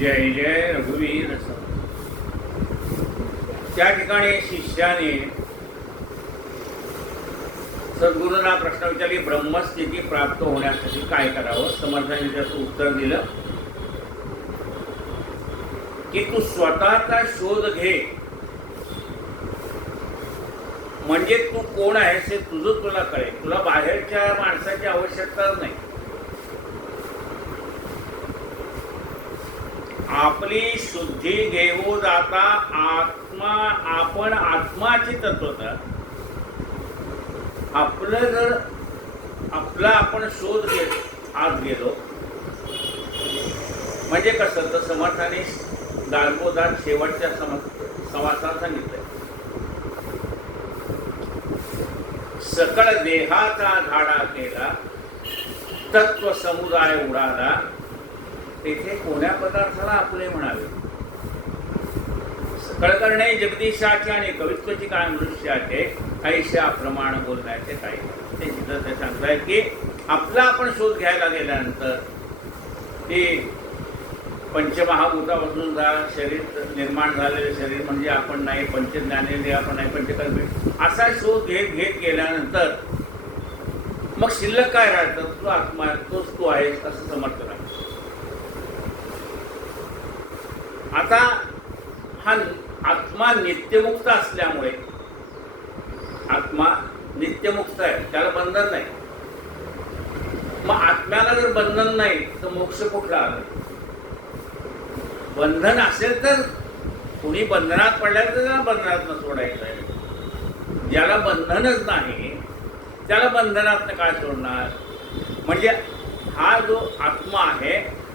जय जय रघुवीर. त्या ठिकाणी शिष्याने सद्गुरूंना प्रश्न विचारली ब्रह्मस्थिती प्राप्त होण्यासाठी काय करावं? समर्थाने त्याचं उत्तर दिलं की तू स्वतःचा शोध घे. म्हणजे तू कोण आहेस हे तुझं तुला कळेल. तुला बाहेरच्या माणसाची आवश्यकता नाही. आपली शुद्धी घेऊ जाता आत्मा आपण आत्माची तत्वता. आपलं जर आपला आपण शोध घेत आत गेलो म्हणजे कसं? तर समर्थाने दासबोधात शेवटच्या सम समासात सांगितलं सकळ देहाचा झाडा केला तत्व समुदाय उडाला तेथे कोण्या पदार्थाला आपले म्हणावे? सकळ जगदीशाचे आणि कवित्वची काय मनुष्याचे ऐशा प्रमाण बोलण्याचे काही. ते तिथं ते सांगताय की आपला आपण शोध घ्यायला गेल्यानंतर ते पंचमहाभूतापासून जा शरीर निर्माण झालेले शरीर म्हणजे आपण नाही पंचज्ञानेंद्रिय आपण नाही पंचकल्पे. असा शोध घेत घेत गेल्यानंतर मग शिल्लक काय राहतं? तू आत्मा तोच तू आहेस असं समर्थ राहतं. आता हा आत्मा नित्यमुक्त असल्यामुळे आत्मा नित्यमुक्त आहे त्याला बंधन नाही. मग आत्म्याला जर बंधन नाही तर मोक्ष कुठला आला? बंधन असेल तर कुणी बंधनात पडल्या तर त्याला बंधनात सोडायचं आहे. ज्याला बंधनच नाही त्याला बंधनात काय सोडणार? म्हणजे हा जो आत्मा आहे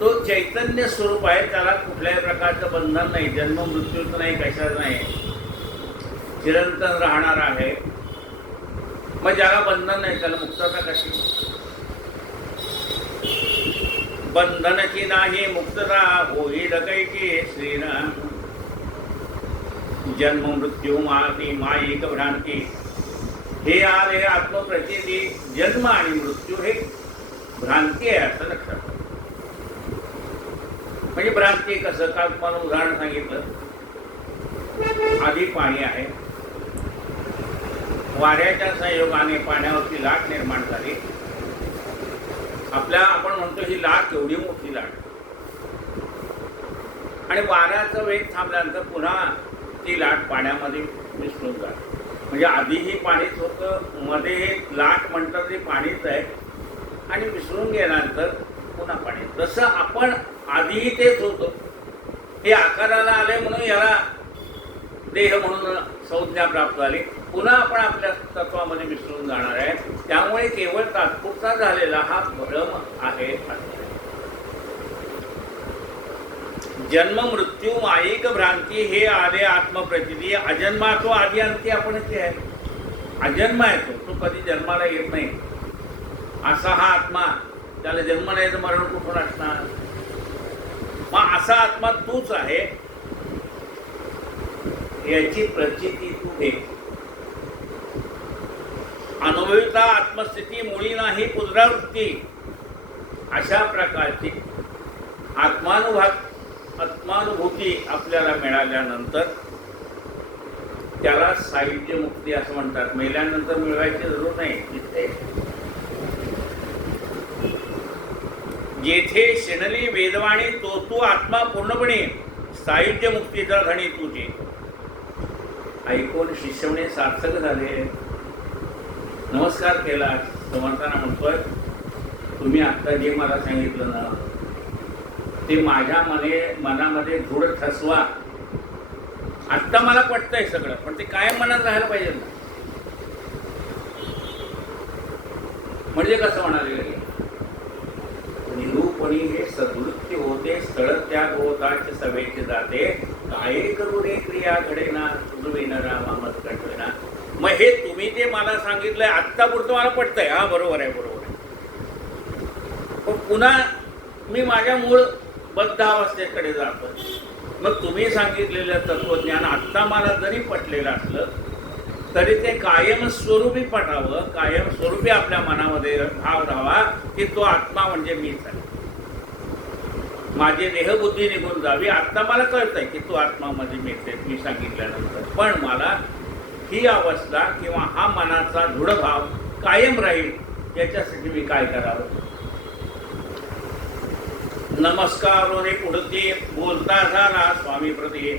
तो चैतन्य स्वरूप आहे त्याला कुठल्याही प्रकारचं बंधन नाही. जन्म मृत्यूचं नाही कशाचं नाही. चिरंतन राहणार आहे. मग ज्याला बंधन नाही त्याला मुक्तता कशी? बंधनची नाही मुक्तता होई कैकी श्रीराम जन्म मृत्यू माती माईक भ्रांती. हे आले आत्मप्रचिती जन्म आणि मृत्यू हे भ्रांती आहे असं लक्षात म्हणजे भ्रांती कसं? काल तुम्हाला उदाहरण सांगितलं. आधी पाणी आहे. वाऱ्याच्या संयोगाने पाण्यावरती लाट निर्माण झाली. आपल्या आपण म्हणतो ही लाट एवढी मोठी लाट. आणि वाऱ्याचा वेग थांबल्यानंतर पुन्हा ती लाट पाण्यामध्ये मिसळून जाते. म्हणजे आधीही पाणीच होतं मध्ये लाट म्हणतात ते पाणीच आहे. आणि विसरून गेल्यानंतर पुन्हा पाणी. जसं आपण आधीही तेच होतं. हे आकाराला आले म्हणून याला देह म्हणून संज्ञा प्राप्त झाली. पुन्हा आपण आपल्या तत्वामध्ये मिसळून जाणार आहे. त्यामुळे केवळ तात्पुरता झालेला हा भ्रम आहे. जन्म मृत्यू माईक भ्रांती हे आले आत्मप्रचिती अजन्मा तो आधी अंती आपणच आहे. अजन्म आहे तो तो कधी जन्माला येत नाही. असा हा आत्मा. त्याला जन्म नाही तर मरण कुठून असणार? मग असा आत्मा तूच आहे. याची प्रचिती तू दे. अनुभविता आत्मस्थिती मुळी नाही पुनरावृत्ती. अशा प्रकारची आत्मानुभा आत्मानुभूती आपल्याला मिळाल्यानंतर त्याला साहित्य मुक्ती असं म्हणतात. मेल्यानंतर मिळवायची जरूर नाही. तिथे जेथे शिणली वेदवाणी तो तू आत्मा पूर्णपणे साहित्य मुक्तीचा धणी तुझे ऐकून शिष्यवणे सार्थक झाले. नमस्कार केला समर्थांना म्हणतोय तुम्ही आत्ता जे मला सांगितलं ना ते माझ्या मने मनामध्ये धूळ ठसवा. आत्ता मला पटतंय सगळं पण ते कायम मनात राहायला पाहिजे ना. म्हणजे कसं म्हणाले? गेले हे सदृत्य होते स्थळ त्याग होताच सभेचे जाते. काय करू रे क्रिया घडेना तुझविन रामा मत कटवेना मग हे तुम्ही जे मला सांगितलंय आत्ता पुरतं मला पटतंय. हा बरोबर आहे बरोबर आहे. पण पुन्हा मी माझ्या मूळ बद्धावस्थेकडे जातो. मग तुम्ही सांगितलेलं तत्वज्ञान आत्ता मला जरी पटलेलं असलं तरी ते कायम स्वरूपी पटावं कायम स्वरूपी आपल्या मनामध्ये भाव राहावा की तो आत्मा म्हणजे मीच आहे. माझी देहबुद्धी निघून जावी. आत्ता मला कळतंय की तू आत्मामध्ये मिळते मी सांगितल्यानंतर. पण मला ही अवस्था किंवा हा मनाचा दृढभाव कायम राहील याच्यासाठी मी काय करावं? नमस्कारोने पुढते बोलता झाला स्वामी प्रती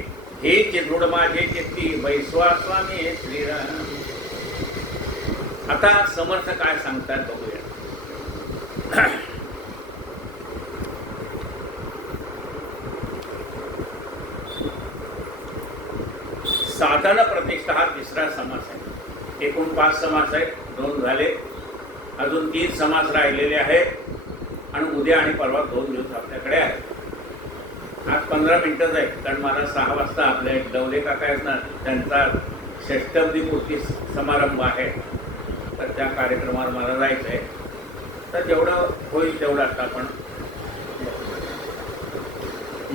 हे चिदृढ माझे चित्ती वैश्वा स्वामी श्रीराम. आता समर्थ काय सांगतात बघूया. हा तिसरा समास आहे. एकूण पाच समास आहेत दोन झाले. अजून तीन समास राहिलेले आहेत आणि उद्या आणि परवा दोन दिवस आपल्याकडे आहेत. आज पंधरा मिनटंच आहे कारण मला सहा वाजता आपले डवले काका आहेत ना त्यांचा षष्टब्दी मूर्ती समारंभ आहे. तर त्या कार्यक्रमावर मला जायचं आहे तर जेवढं होईल तेवढं आता आपण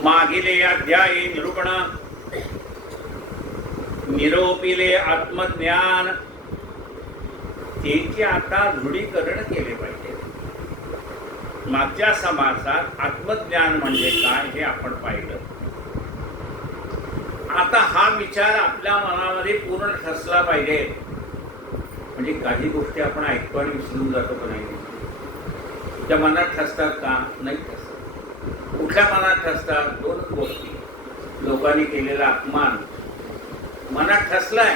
मागिले अध्यायी निरूपणा निरोपिले आत्मज्ञान. त्याची आता दृढीकरण केले पाहिजे. मागच्या समासात आत्मज्ञान म्हणजे काय हे आपण पाहिलं. आता हा विचार आपल्या मनामध्ये पूर्ण ठसला पाहिजे. म्हणजे काही गोष्टी आपण ऐकतो आणि विसरून जातो का नाही? त्या मनात ठसतात का? नाही ठसतात कुठल्या मनात ठसतात? दोन गोष्टी. लोकांनी केलेला अपमान. मनात ठसलाय.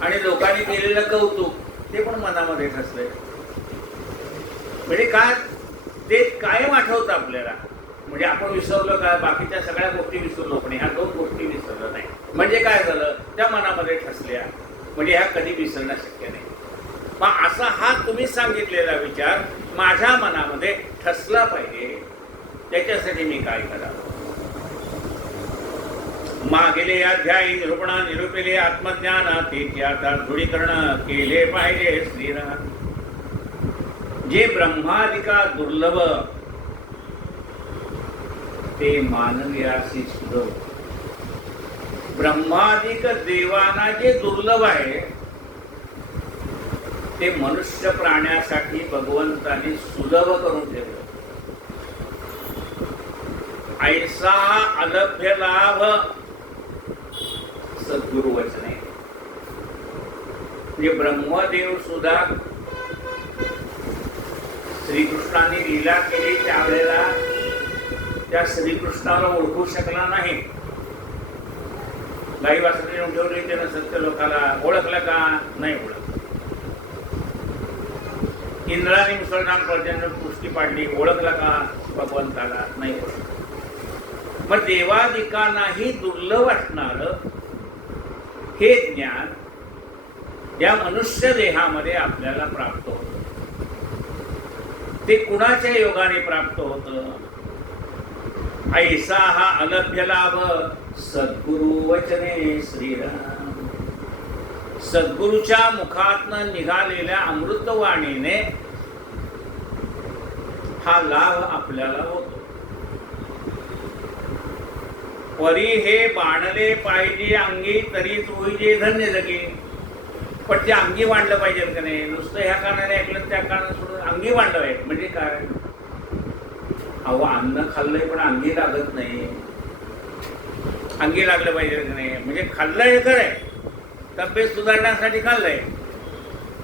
आणि लोकांनी केलेलं कौतुक ते पण मनामध्ये ठसलंय. म्हणजे काय ते कायम आठवतं आपल्याला. म्हणजे आपण विसरलो का बाकीच्या सगळ्या गोष्टी विसरलो पण ह्या दोन गोष्टी विसरलं नाही. म्हणजे काय झालं त्या मनामध्ये ठसल्या. म्हणजे ह्या कधी विसरणं शक्य नाही. मग असा हा तुम्ही सांगितलेला विचार माझ्या मनामध्ये ठसला पाहिजे. त्याच्यासाठी मी काय करावं? मागेले अध्यायी निरूपणा निरूपिले आत्मज्ञान तेचे आता दृढीकरण केले पाहिजे श्रीराम. जे ब्रह्मादिका दुर्लभ ते मानवी सुलभ ब्रह्मादिक देवाना जे दुर्लभ आहे ते मनुष्य प्राण्यासाठी भगवंताने सुलभ करून ठेवलं. ऐसा अलभ्य लाभ सद्गुरु वचने म्हणजे ब्रह्मदेव सुद्धा श्रीकृष्णाने लीला केली त्यावेळेला त्या श्रीकृष्णाला ओळखू शकला नाही. गाई वासरी उठवली त्यानं सत्य लोकाला ओळखलं का? नाही ओळख इंद्राने मुसलमान प्रजाने पुष्टी पाडली ओळखला का? भगवंताला नाही ओळख मग देवादिकांनाही दुर्लभ असणारं हे ज्ञान या मनुष्य देहामध्ये आपल्याला प्राप्त होत. ते कुणाच्या योगाने प्राप्त होत? ऐसा हा अलभ्य लाभ. सद्गुरु वचने श्रीराम. सद्गुरूच्या मुखातनं निघालेल्या अमृतवाणीने हा लाभ आपल्याला होतो. परी हे बाणले पाहिजे अंगी तरीच होईजे धन्य जगे. पण ते अंगी मांडलं पाहिजे का नाही? नुसतं ह्या कारणाने ऐकलं त्या कारणाने सोडून अंगी वाढलं पाहिजे म्हणजे काय? अहो अन्न खाल्लंय पण अंगी लागत नाही. अंगी लागलं पाहिजे का नाही? म्हणजे खाल्लं हे खरंय. तब्येत सुधारण्यासाठी खाल्लंय.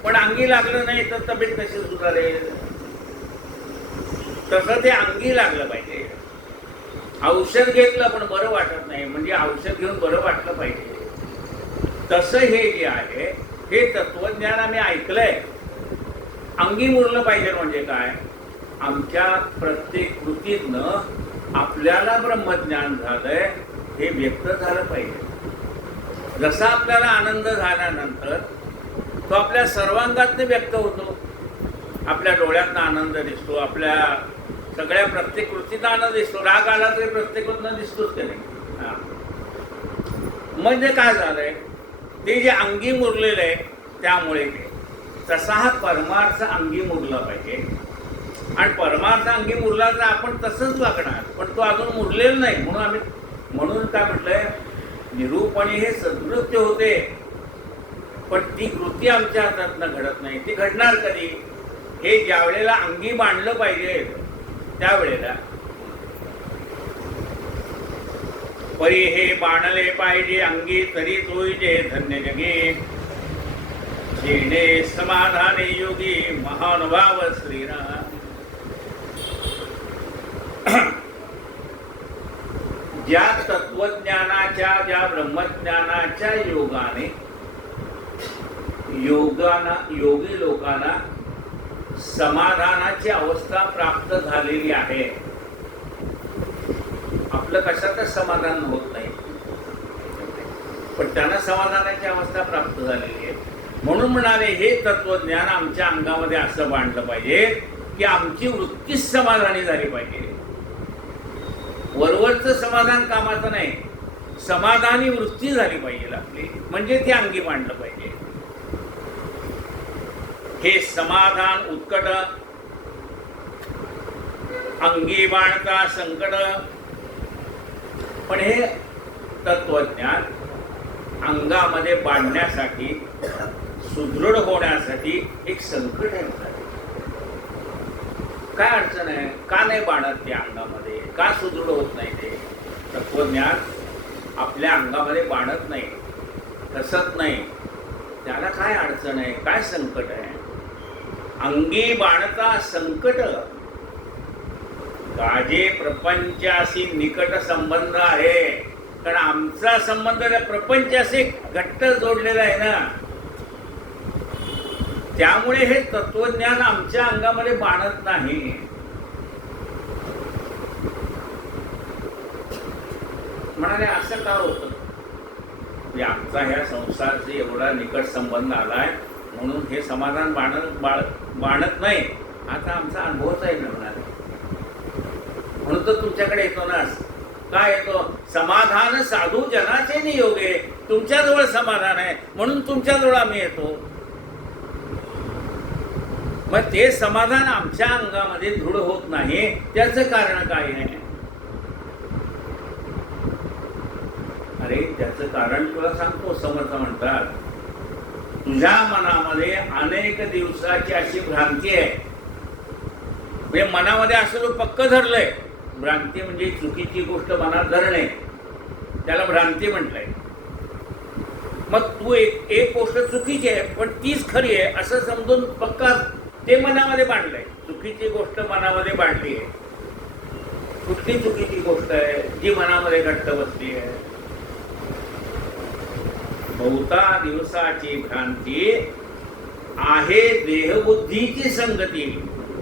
पण अंगी लागलं नाही तर तब्येत कशी सुधारेल? तसं ते अंगी लागलं पाहिजे. औषध घेतलं पण बरं वाटत नाही. म्हणजे औषध घेऊन बरं वाटलं पाहिजे. तसं हे जे आहे हे तत्वज्ञान आम्ही ऐकलंय. अंगी मुरलं पाहिजे म्हणजे काय? आमच्या प्रत्येक कृतीतनं आपल्याला ब्रह्मज्ञान झालंय हे व्यक्त झालं पाहिजे. जसा आपल्याला आनंद झाल्यानंतर तो आपल्या सर्वांगातनं व्यक्त होतो. आपल्या डोळ्यातनं आनंद दिसतो आपल्या सगळ्या प्रत्येक कृतीचा आनंद दिसतो. राग आला तरी प्रत्येक दिसतोच ते नाही हा. म्हणजे काय झालंय? ते जे अंगी मुरलेलं आहे त्यामुळे तसा हा परमार्थ अंगी मुरला पाहिजे. आणि परमार्थ अंगी मुरला तर आपण तसंच वागणार पण तो अजून मुरलेला नाही. म्हणून आम्ही म्हणून काय म्हटलंय? निरूपणी हे सदृत्य होते. पण ती कृती आमच्या हातातनं घडत नाही. ती घडणार कधी? हे ज्यावेळेला अंगी मांडलं पाहिजे त्यावेळेला परी हे बाणले पाहिजे अंगी तरी तोयजे धन्य जगे. जेणे समाधाने योगी महानुभाव श्रीराम. ज्या तत्वज्ञानाच्या ज्या ब्रह्मज्ञानाच्या योगाने योगाना योगी लोकांना समाधानाची अवस्था प्राप्त झालेली आहे. आपलं कशातच समाधान होत नाही. पण त्यांना समाधानाची अवस्था प्राप्त झालेली आहे. म्हणून म्हणाले हे तत्वज्ञान आमच्या अंगामध्ये असं मांडलं पाहिजे की आमची वृत्तीच समाधानी झाली पाहिजे. वरवरचं समाधान कामाचं नाही. समाधानी वृत्ती झाली पाहिजे आपली. म्हणजे ती अंगी मांडलं पाहिजे. हे समाधान उत्कट अंगी बाणता संकट. पण हे तत्वज्ञान अंगामध्ये बांधण्यासाठी सुदृढ होण्यासाठी एक संकट आहे काय अडचण आहे? का नाही बाणत ते अंगामध्ये? का सुदृढ होत नाही ते? तत्वज्ञान आपल्या अंगामध्ये बाणत नाही कसत नाही. त्याला काय अडचण आहे? काय संकट आहे? अंगी बाणता संकट. काजे प्रपंचाशी निकट संबंध आहे. कारण आमचा संबंध त्या प्रपंचाशी घट्ट जोडलेला आहे ना. त्यामुळे हे तत्वज्ञान आमच्या अंगामध्ये बाणत नाही. म्हणाले असं का होतं? आमचा ह्या संसारचे एवढा निकट संबंध आलाय म्हणून हे समाधान बाणत बाळ मानत नाही. आता आमचा अनुभवच आहे ना म्हणाले म्हणून तर तुमच्याकडे येतो ना. काय येतो? समाधान साधू जनाचे नियोगे तुमच्याजवळ समाधान आहे. म्हणून तुमच्याजवळ आम्ही येतो. मग ते समाधान आमच्या अंगामध्ये दृढ होत नाही. त्याचं कारण काय आहे? अरे त्याचं कारण तुला सांगतो. समर्थ म्हणतात. तुझ्या मनामध्ये अनेक दिवसाची अशी भ्रांती आहे. म्हणजे मनामध्ये असं जो पक्क धरलंय भ्रांती म्हणजे चुकीची गोष्ट मनात धरणे त्याला भ्रांती म्हटलंय. मग तू एक एक गोष्ट चुकीची आहे पण तीच खरी आहे असं समजून पक्का ते मनामध्ये बांधलंय. चुकीची गोष्ट मनामध्ये बांधली आहे. कुठली चुकीची गोष्ट आहे जी मनामध्ये घट्ट बसली आहे? बहुता दिवसाची भ्रांती आहे देहबुद्धीची संगती.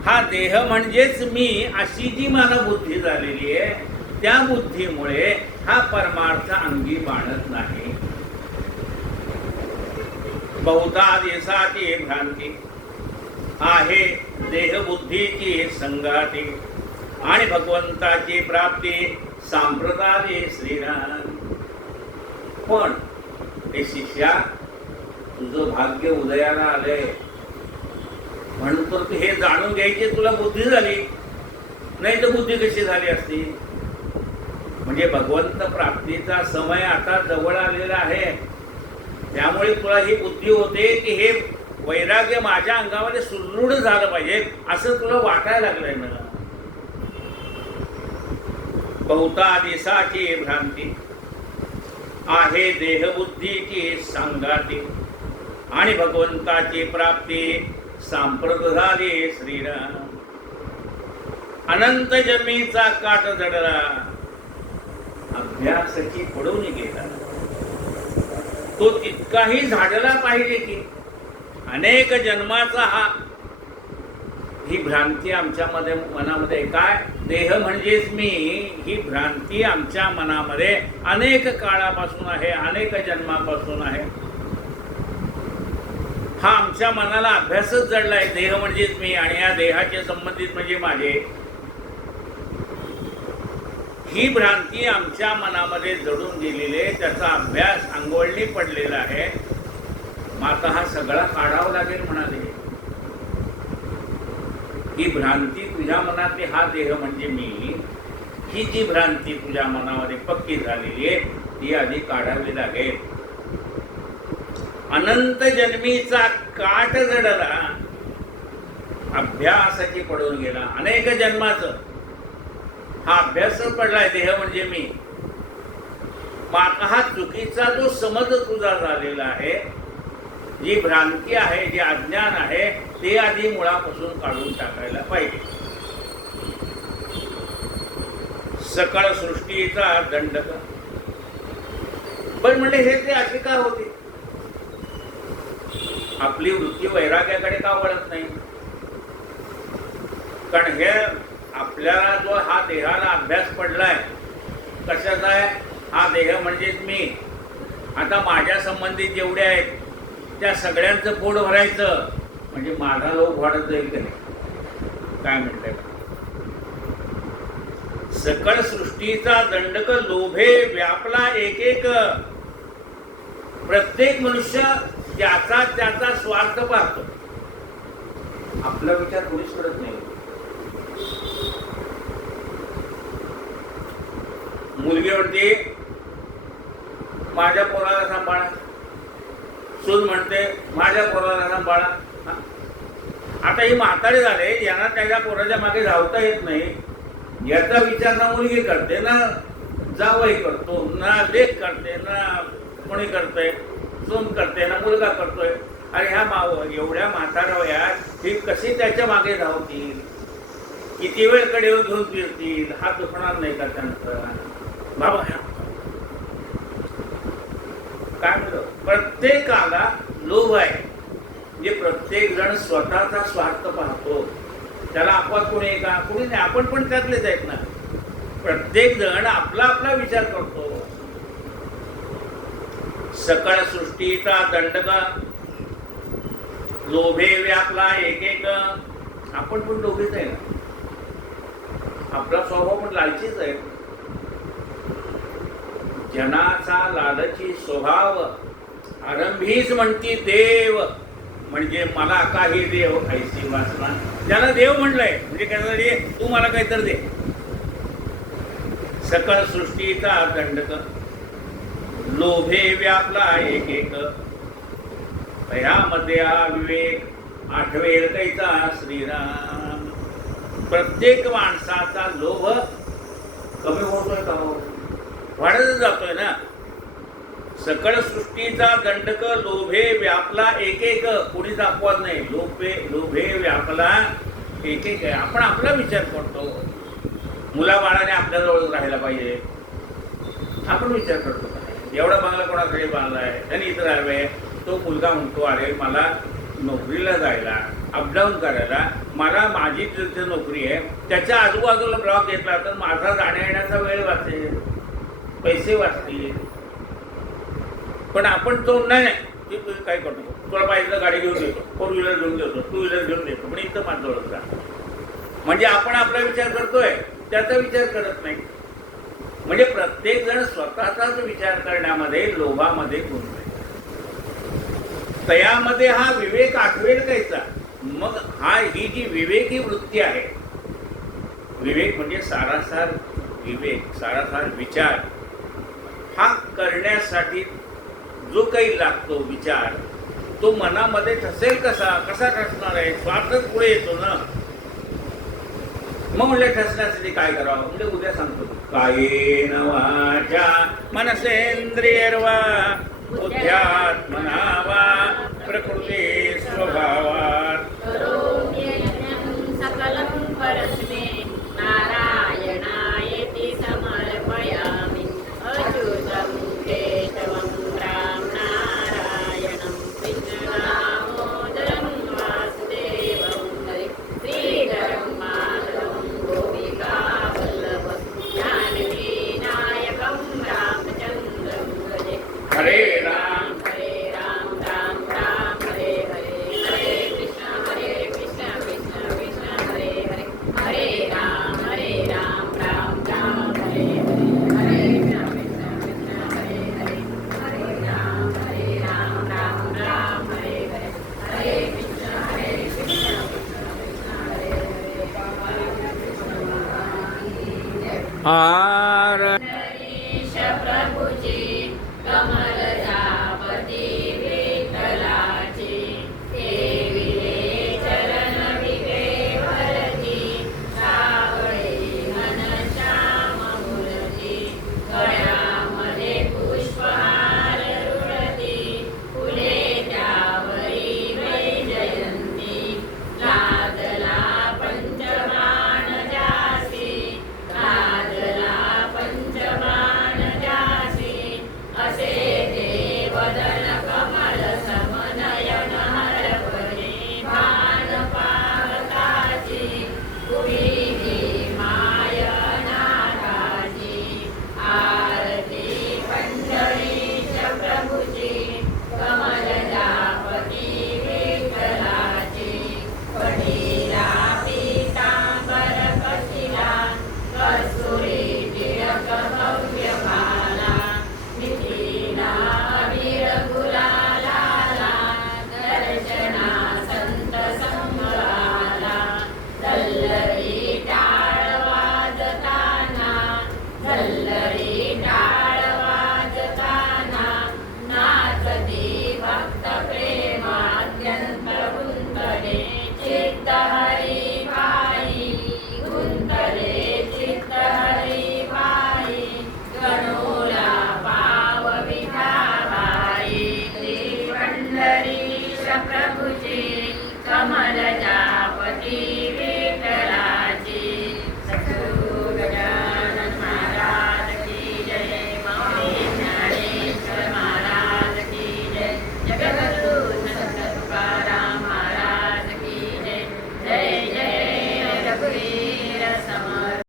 हा देह म्हणजेच मी अशी जी मला बुद्धी झालेली आहे त्या बुद्धीमुळे हा परमार्थ अंगी बाणत नाही. बहुता दिवसाची भ्रांती आहे देहबुद्धीची संघाती आणि भगवंताची प्राप्ती सांप्रदाय श्रीराम. पण हे शिष्या तुझं भाग्य उदयाला आलंय. म्हणून तर तू हे जाणून घ्यायची तुला बुद्धी झाली. नाही तर बुद्धी कशी झाली असती? म्हणजे भगवंत प्राप्तीचा समय आता जवळ आलेला आहे. त्यामुळे तुला ही बुद्धी होते की हे वैराग्य माझ्या अंगामध्ये सुदृढ झालं पाहिजे असं तुला वाटायला लागलंय मला. बहुता दिसाची भ्रांती. आहे देहबुद्धीची सांगाते. आणि भगवंताची प्राप्ती सांप्रत झाली श्रीराम. अनंत जमीचा काट जडला. अभ्यासाची पडून गेला. तो तितकाही झाडला पाहिजे की अनेक जन्माचा हा ही भ्रांती आमच्यामध्ये मनामध्ये काय? देह म्हणजेच मी. ही भ्रांती आमच्या मनामध्ये अनेक काळापासून आहे अनेक जन्मापासून आहे. हा आमच्या मनाला अभ्यासच जडलाय देह म्हणजेच मी आणि या देहाचे संबंधित म्हणजे माझे. ही भ्रांती आमच्या मनामध्ये जडून गेलेली आहे. त्याचा अभ्यास अंगवळणी पडलेला आहे. माता हा सगळा काढावा लागेल म्हणाले. ही भ्रांती तुझ्या मनातली हा देह म्हणजे मी. ही जी भ्रांती तुझ्या मनामध्ये पक्की झालेली आहे ती आधी काढावी लागेल. अनंत जन्मीचा काट जडला अभ्यासाची पडून गेला. अनेक जन्माचं. हा अभ्यास पडलाय देह म्हणजे मी. पाक हा चुकीचा जो समज तुझा झालेला आहे जी भ्रांती आहे जे अज्ञान आहे ते आधी मुळापासून काढून टाकायला पाहिजे. सकळ सृष्टीचा दंडक पण म्हणजे हे ते असे का होते आपली वृत्ती वैराग्याकडे का वळत नाही? कारण हे आपल्याला जो हा देहाला अभ्यास पडलाय कशाचा आहे? हा देह म्हणजेच मी. आता माझ्या संबंधित जेवढे आहेत त्या सगळ्यांचं पोट भरायचं. म्हणजे माझा लोक वाढत जाईल का नाही? काय म्हणताय? सकळ सृष्टीचा दंडक लोभे व्यापला एक एक प्रत्येक मनुष्य त्याचा त्याचा स्वार्थ पाहतो. आपला विचार कोणीच करत नाही. मुलगी म्हणते माझ्या पोराला सांभाळा. सून म्हणते माझ्या पोराला ना बाळा आता ही म्हातारे झाले यांना त्याच्या पोराच्या मागे धावता येत नाही. याचा विचार ना मुलगी करते ना जावई करतो ना लेख करते ना कोणी करते सून करते ना मुलगा करतोय. अरे ह्या माव एवढ्या म्हाताऱ्या वयात ही कशी त्याच्यामागे धावतील? किती वेळकडे घेऊन फिरतील? हा दुखणार नाही का त्यांचा? बाबा काय म्हणतो प्रत्येकाला लोभ आहे. म्हणजे प्रत्येक जण स्वतःचा स्वार्थ पाहतो. त्याला अपवाद कोणी आहे का? कोणी नाही. आपण पण त्यातलेच आहेत ना. प्रत्येक जण आपला आपला विचार करतो. सकळ सृष्टीचा दंडक लोभे व्यापला एक एक आपण पण लोभीच आहे ना. आपला स्वभाव पण लालचीच आहे. जनाचा लालची स्वभाव. आरंभीच म्हणती देव. म्हणजे मला काही देव ऐसी वाचना ज्याला देव म्हणलंय. म्हणजे काय तू मला काहीतरी दे. सकळ सृष्टीचा दंडक. लोभे व्यापला एक एक भयामध्ये हा विवेक. आठवेल कैचा श्रीराम. प्रत्येक माणसाचा लोभ कमी होतोय का हो? वाढत जातोय ना. सकळ सृष्टीचा दंडक लोभे व्यापला एक एक कोणीच अपवाद नाही. लोभे लोभे व्यापला एक एक आहे आपण आपला विचार करतो. मुलाबाळाने आपल्याजवळ राहायला पाहिजे. आपण विचार करतो. एवढा बांगला कोणाकडे आहे? त्यांनी इथं राहावे तो मुलगा म्हणतो अरे मला नोकरीला जायला अपडाऊन करायला मला माझी जिथे नोकरी आहे. त्याच्या आजूबाजूला ब्लॉक घेतला तर माझा जाण्या येण्याचा वेळ वाचेल. पैसे वाचतील पण आपण तो नाही ते काय करतो? तुला पाहिजे गाडी घेऊन देतो फोर व्हीलर घेऊन देतो टू व्हीलर घेऊन देतो पण इथं माझं जा म्हणजे आपण आपला विचार करतोय त्याचा विचार करत नाही. म्हणजे प्रत्येक जण स्वतःचाच विचार करण्यामध्ये लोभामध्ये गुंतले. तयामध्ये हा विवेक आठवेल कायचा? मग हा ही जी विवेकी वृत्ती आहे विवेक म्हणजे सारासार विवेक सारासार विचार. हा करण्यासाठी जो काही लागतो विचार तो मनामध्ये ठसेल कसा? कसा ठसणार आहे? स्वार्थच पुढे येतो ना? मग म्हणजे ठसण्यासाठी काय करावं? म्हणजे उद्या सांगतो. काय नवाच्या मनसेंद्रियर्वा बुद्ध्यात्मनावा प्रकृती स्वभावात. आर नरेश प्रभुजी कमल